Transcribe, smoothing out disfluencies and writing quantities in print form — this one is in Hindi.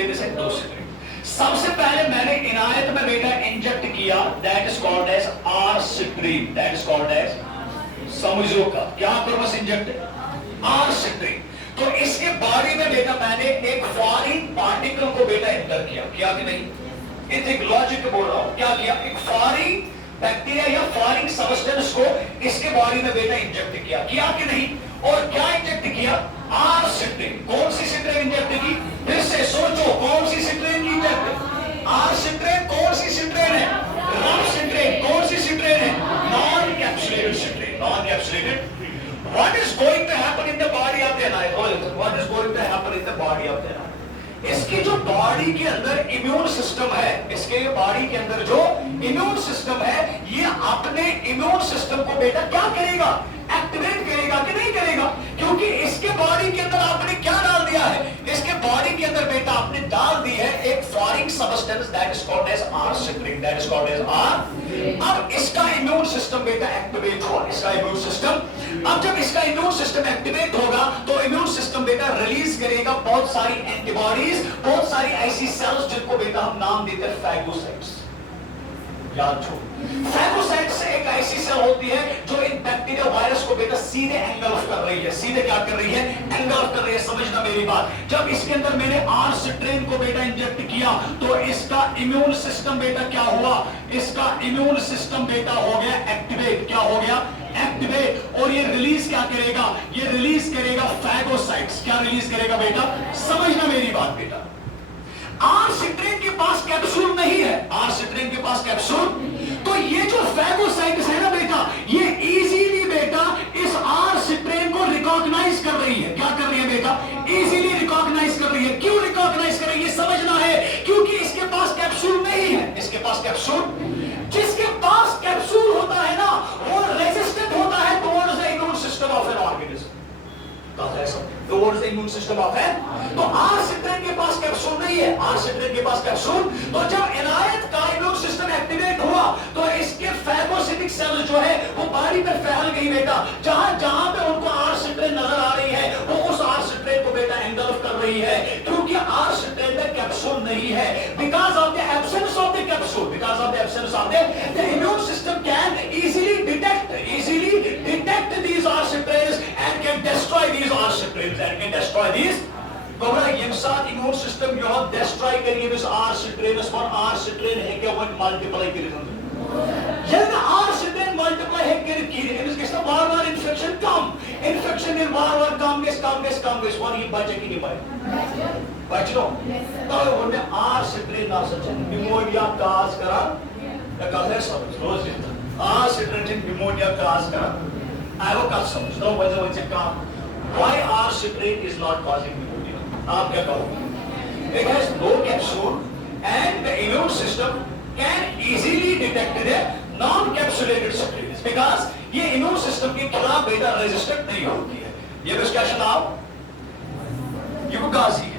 सिट्रेनस एंड 2 सिट्रेन। सबसे पहले मैंने इनायत में बेटा इंजेक्ट किया, that is called as R strain, that is called as, समझो का क्या करो बस इंजेक्ट आर सिट्रीन। तो इसके बॉडी में बेटा मैंने एक फॉरेन पार्टिकल को बेटा इंटर किया कि नहीं? एक लॉजिक बोल रहा हूं, क्या किया? एक फॉरेन बैक्टीरिया या फॉरेन सब्सटेंस को इसके बॉडी में बेटा इंजेक्ट किया कि नहीं? और क्या इंजेक्ट किया? R strain. कौन सी सिट्रीन इंजेक्ट की? फिर से सोचो, कौन सी सिट्रीन की इंजेक्ट? R strain. कौन सी सिट्रीन है? Rough strain. कौन सी सिट्रीन है? Non capsulated strain, non capsulated. What is going to happen in the body of the animal? What is going to happen in the body of the animal? इसकी जो बॉडी के अंदर इम्यून सिस्टम है, इसके बॉडी के अंदर जो इम्यून सिस्टम है, ये अपने इम्यून सिस्टम को बेटा क्या करेगा? एक्टिवेट करेगा कि नहीं करेगा? क्योंकि इसके बॉडी के अंदर आपने क्या डाल दिया है? इसके बॉडी के अंदर बेटा आपने डाल दी है एक foreign substance, that is called as R strain, that is called as R. अब इसका इम्यून सिस्टम बेटा एक्टिवेट हुआ, इसका इम्यून सिस्टम। अब जब इसका इम्यून सिस्टम एक्टिवेट होगा तो इम्यून सिस्टम बेटा रिलीज करेगा बहुत सारी एंटीबॉडीज, बहुत सारी ऐसी सेल्स जिनको बेटा हम नाम देते हैं फैगोसाइट्स। याद छो, फैगोसाइट्स एक ऐसी सेल होती है जो इन बैक्टीरिया वायरस को बेटा सीधे एंगल्फ कर रही है, सीधे क्या कर रही है? एंगल्फ कर रही है। समझना मेरी बात, जब इसके अंदर मैंने आर सिट्रीन को बेटा इंजेक्ट किया तो इसका इम्यून सिस्टम बेटा क्या हुआ? इसका इम्यून सिस्टम बेटा हो गया एक्टिवेट। क्या हो गया? एक्टिवेट। और ये रिलीज क्या करेगा? ये रिलीज करेगा फैगोसाइट्स। क्या रिलीज करेगा बेटा? समझना मेरी बात बेटा, आर सिट्रीन के पास कैप्सूल नहीं है, आर सिट्रीन के पास कैप्सूल, तो ये जो फैगोसाइट्स है ना बेटा, ये इजीली बेटा इस आर सिट्रीन को रिकॉग्नाइज कर रही है। क्या कर रही है बेटा? इजीली रिकॉग्नाइज कर रही है। क्यों रिकॉग्नाइज कर रही है समझना है, क्योंकि इसके पास कैप्सूल नहीं है। इसके पास कैप्सूल, जिसके पास कैप्सूल होता है ना, वो रेजिस्टेंट होता है towards the immune system of an organism, towards the immune system of an. तो आर सिट्रीन के पास कैप्सूल नहीं है, आर सिट्रीन के पास कैप्सूल। तो जब इनायत का इम्यून सिस्टम एक्टिवेट हुआ तो इसके फैगोसिटिक सेल्स जो है वो बॉडी पे फैल गई बेटा। जहां जहां पे उनको आर सिट्रीन नजर आ रही है वो उस आर सिट्रीन को बेटा एंगल्फ कर रही है, क्योंकि आर सिट्रीन में कैप्सूल नहीं है। Because of the absence of the capsule, because of the absence of the immune system can easily detect these are citrines and can destroy these are citrines and can destroy these। गोबरा ये साथ इम्यून सिस्टम जो हम डिस्ट्रॉय करेंगे इस आर सिट्रीन्स पर। आर सिट्रीन है क्या वो मल्टीप्लाई करेगा, यदि आर सिट्रीन मल्टीप्लाई है कि बार-बार इन्फेक्शन कम, इन्फेक्शन इन बार-बार कम वन ही बचे कि नहीं बच लो। तो उन्हें आर सिट्रीन ना सच निमोनिया काज करा या कहते समझ रोज आर सिट्रीन निमोनिया काज करा। आई वो कल समझ लो वजह काम why R citrate is not causing pneumonia? आप क्या कहोगे? It has no capsule and the immune system can easily detect the non-capsulated citrates because ये immune system के खिलाफ बेटा रेजिस्टेंट नहीं होती है। ये डिस्कशन आप युवकाजी